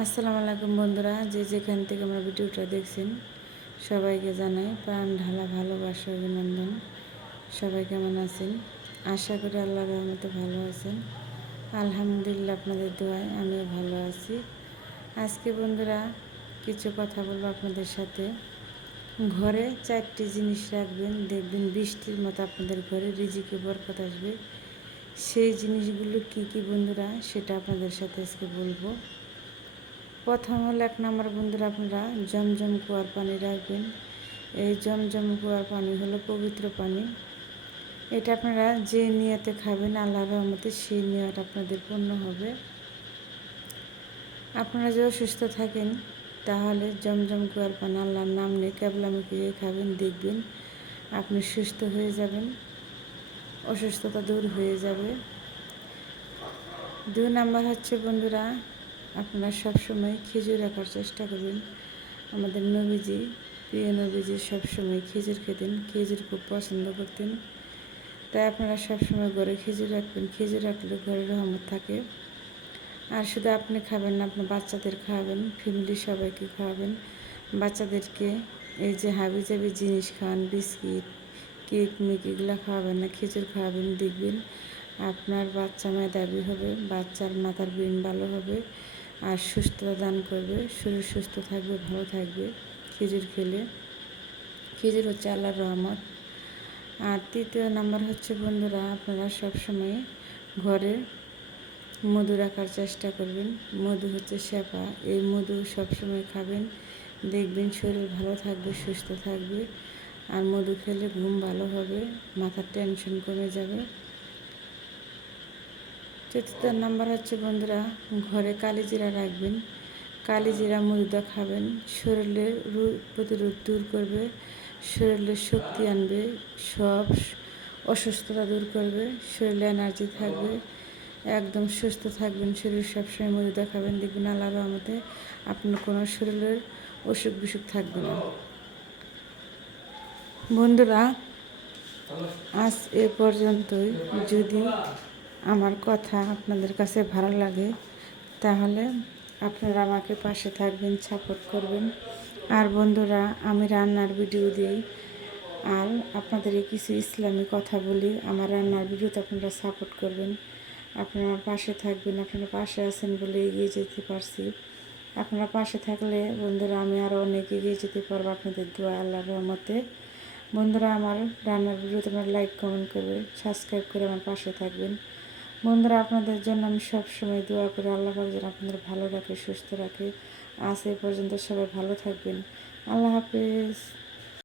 আসসালামু আলাইকুম বন্ধুরা, যে যেখান থেকে আমার ভিডিওটা দেখছেন সবাইকে জানাই প্রাণ ঢালা ভালোবাসা অভিনন্দন। সবাই কেমন আছেন? আশা করি আল্লাহর রহমতে ভালো আছেন। আলহামদুলিল্লাহ, আপনাদের দোয়ায় আমিও ভালো আছি। আজকে বন্ধুরা কিছু কথা বলবো আপনাদের সাথে। ঘরে 4টি জিনিস রাখবেন, দেখবেন বৃষ্টির মতো আপনাদের ঘরে রিজিকে বরকত আসবে। সেই জিনিসগুলো কি কি বন্ধুরা, সেটা আপনাদের সাথে আজকে বলবো। প্রথম হলো 1 নম্বর বন্ধুরা, আপনারা জমজম কুয়ার পানি রাখবেন। এই জমজম কুয়ার পানি হলো পবিত্র পানি। এটা আপনারা যে নিয়তে খাবেন আল্লাহর রহমতে সেই নিয়ত আপনাদের পূর্ণ হবে। আপনারা যদি অসুস্থ থাকেন তাহলে জমজম কুয়ার পানি আল্লাহর নাম নিয়ে কেবলামুখী খাবেন, দেখবেন আপনি সুস্থ হয়ে যাবেন, অসুস্থতা দূর হয়ে যাবে। 2 নাম্বার হচ্ছে বন্ধুরা, আপনারা সবসময় খেজুর রাখার চেষ্টা করবেন। আমাদের নবীজি, প্রিয় নবীজি সবসময় খেজুর খেতেন, খেজুর খুব পছন্দ করতেন। তাই আপনারা সবসময় ঘরে খেজুর রাখবেন। খেজুর রাখলে ঘরে রহমত থাকে। আর শুধু আপনি খাবেন না, আপনার বাচ্চাদের খাওয়াবেন, ফ্যামিলির সবাইকে খাওয়াবেন। বাচ্চাদেরকে এই যে হাবিজাবি জিনিস খাওয়ান, বিস্কিট, কেক, মেক এগুলো খাওয়াবেন না, খেজুর খাওয়াবেন। দেখবেন আপনার বাচ্চা মেধাবী হবে, বাচ্চার মাথার ব্রেন ভালো হবে আর সুস্থতা দান করবে, শরীর সুস্থ থাকবে, ভালো থাকবে খেজুর খেলে। খেজুর হচ্ছে আল্লাহর রহমত। আর 3য় নাম্বার হচ্ছে বন্ধুরা, আপনারা সবসময় ঘরে মধু রাখার চেষ্টা করবেন। মধু হচ্ছে শেফা। এই মধু সবসময় খাবেন, দেখবেন শরীর ভালো থাকবে, সুস্থ থাকবে। আর মধু খেলে ঘুম ভালো হবে, মাথার টেনশন কমে যাবে। 4th নাম্বার হচ্ছে বন্ধুরা, ঘরে কালিজিরা রাখবেন। কালিজিরা মধুটা খাবেন, শরীরের রোগ প্রতিরোধ দূর করবে, শরীরে শক্তি আনবে, সব অসুস্থতা দূর করবে, শরীরে এনার্জি থাকবে, একদম সুস্থ থাকবেন। শরীর সবসময় মধুটা খাবেন, দেখবেন আল্লাহর রহমতে আপনার কোনো শরীরের অসুখ বিসুখ থাকবে না। বন্ধুরা আজ এ পর্যন্তই। যদি আমার কথা আপনাদের কাছে ভালো লাগে তাহলে আপনারা আমাকে পাশে থাকবেন, সাপোর্ট করবেন। আর বন্ধুরা, আমি রান্নার ভিডিও দিই আর আপনাদের কিছু ইসলামী কথা বলি। আমার রান্নার ভিডিওতে আপনারা সাপোর্ট করবেন, আপনারা আমার পাশে থাকবেন। আপনারা পাশে আছেন বলে এগিয়ে যেতে পারছি। আপনারা পাশে থাকলে বন্ধুরা আমি আরও অনেক এগিয়ে যেতে পারবো আপনাদের দোয়া, আল্লাহর রহমতে। বন্ধুরা, আমার রান্নার ভিডিওতে আপনারা লাইক, কমেন্ট করবে, সাবস্ক্রাইব করে আমার পাশে থাকবেন। বন্ধুরা, আপনাদের জন্য আমি সবসময় দোয়া করি, আল্লাহ পাক যেন আপনাদের ভালো রাখে, সুস্থ রাখে। আজ এই পর্যন্ত, সবাই ভালো থাকবেন। আল্লাহ হাফেজ।